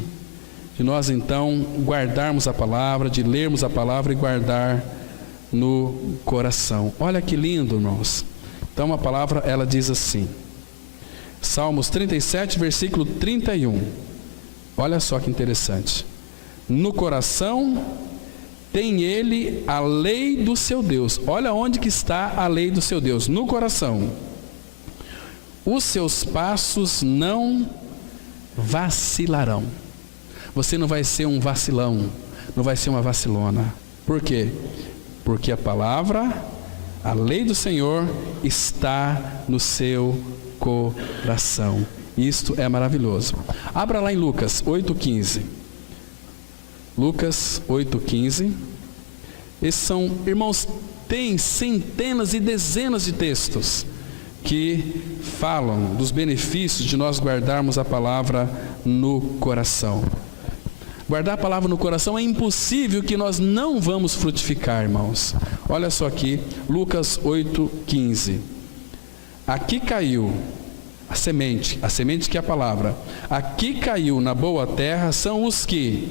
de nós, então, guardarmos a palavra, de lermos a palavra e guardar no coração. Olha que lindo, irmãos. Então a palavra, ela diz assim, Salmos 37, versículo 31. Olha só que interessante. No coração tem ele a lei do seu Deus. Olha onde que está a lei do seu Deus. No coração. Os seus passos não vacilarão. Você não vai ser um vacilão, não vai ser uma vacilona. Por quê? Porque a palavra, a lei do Senhor está no seu coração. Isto é maravilhoso. Abra lá em Lucas 8,15. Lucas 8,15. Esses são, irmãos, tem centenas e dezenas de textos que falam dos benefícios de nós guardarmos a palavra no coração. Guardar a palavra no coração é impossível que nós não vamos frutificar, irmãos. Olha só aqui, Lucas 8,15. Aqui caiu a semente que é a palavra. Aqui caiu na boa terra são os que,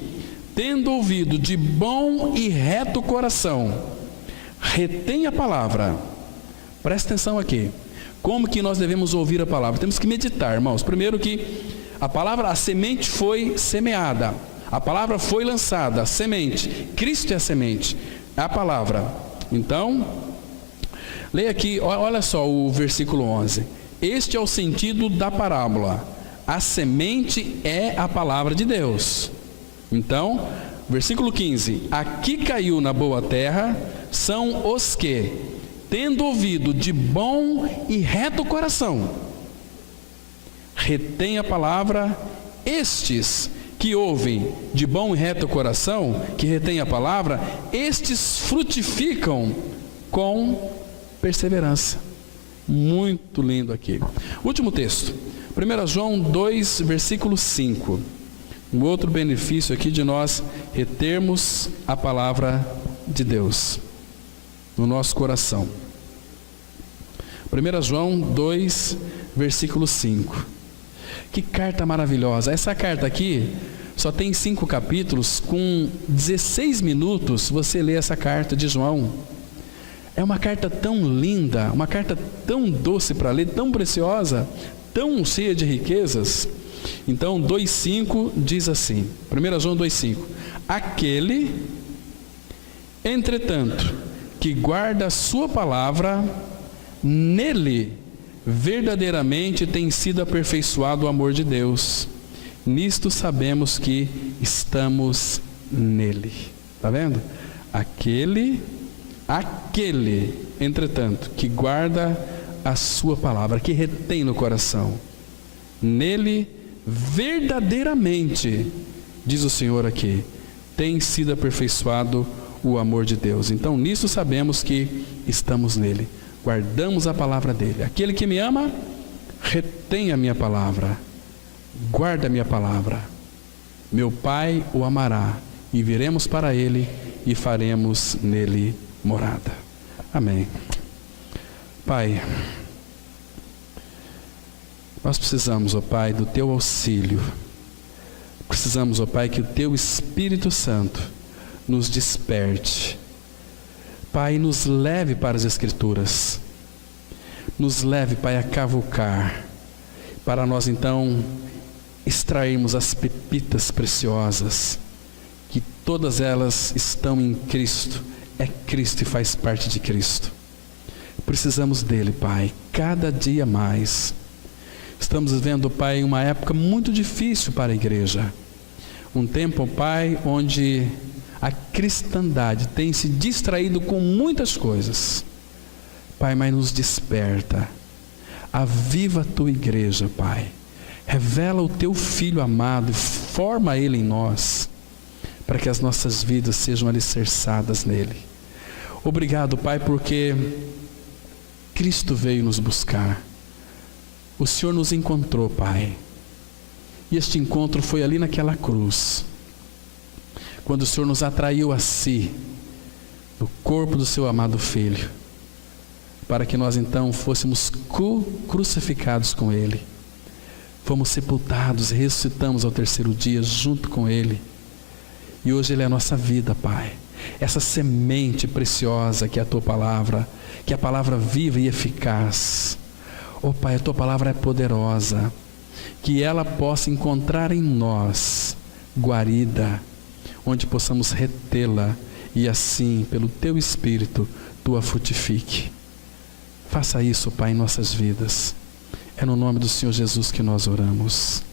tendo ouvido de bom e reto coração, retém a palavra. Presta atenção aqui. Como que nós devemos ouvir a palavra? Temos que meditar, irmãos. Primeiro que a palavra, a semente foi semeada. A palavra foi lançada, a semente. Cristo é a semente, é a palavra. Então, leia aqui, olha só o versículo 11. Este é o sentido da parábola. A semente é a palavra de Deus. Então, versículo 15. Aqui caiu na boa terra são os que, tendo ouvido de bom e reto coração, retém a palavra. Estes que ouvem de bom e reto coração, que retém a palavra, estes frutificam com perseverança. Muito lindo aqui. Último texto, 1 João 2, versículo 5. Um outro benefício aqui de nós retermos a palavra de Deus no nosso coração. 1 João 2, versículo 5. Que carta maravilhosa. Essa carta aqui só tem 5 capítulos. Com 16 minutos você lê essa carta de João. É uma carta tão linda, uma carta tão doce para ler, tão preciosa, tão cheia de riquezas. Então 2,5 diz assim, 1 João 2,5. Aquele, entretanto, que guarda a sua palavra, nele verdadeiramente tem sido aperfeiçoado o amor de Deus. Nisto sabemos que estamos nele. Está vendo? Aquele, entretanto, que guarda a sua palavra, que retém no coração, nele verdadeiramente, diz o Senhor aqui, tem sido aperfeiçoado o amor de Deus. Então nisso sabemos que estamos nele, guardamos a palavra dele. Aquele que me ama, retém a minha palavra, guarda a minha palavra. Meu Pai o amará, e viremos para ele e faremos nele morada. Amém. Pai, nós precisamos, ó Pai, do teu auxílio. Precisamos, ó Pai, que o teu Espírito Santo nos desperte. Pai, nos leve para as Escrituras. Nos leve, Pai, a cavucar, para nós então extrairmos as pepitas preciosas, que todas elas estão em Cristo, é Cristo e faz parte de Cristo. Precisamos dele, Pai, cada dia mais. Estamos vivendo, Pai, uma época muito difícil para a igreja. Um tempo, Pai, onde a cristandade tem se distraído com muitas coisas. Pai, mas nos desperta. Aviva a tua igreja, Pai. Revela o teu Filho amado e forma ele em nós, para que as nossas vidas sejam alicerçadas nele. Obrigado, Pai, porque Cristo veio nos buscar. O Senhor nos encontrou, Pai. E este encontro foi ali naquela cruz, quando o Senhor nos atraiu a si, no corpo do seu amado Filho, para que nós então fôssemos crucificados com Ele. Fomos sepultados e ressuscitamos ao terceiro dia junto com Ele. E hoje Ele é a nossa vida, Pai. Essa semente preciosa que é a Tua palavra, que é a palavra viva e eficaz. Oh Pai, a Tua palavra é poderosa, que ela possa encontrar em nós guarida, onde possamos retê-la e assim, pelo Teu Espírito, Tu a frutifique. Faça isso, Pai, em nossas vidas. É no nome do Senhor Jesus que nós oramos.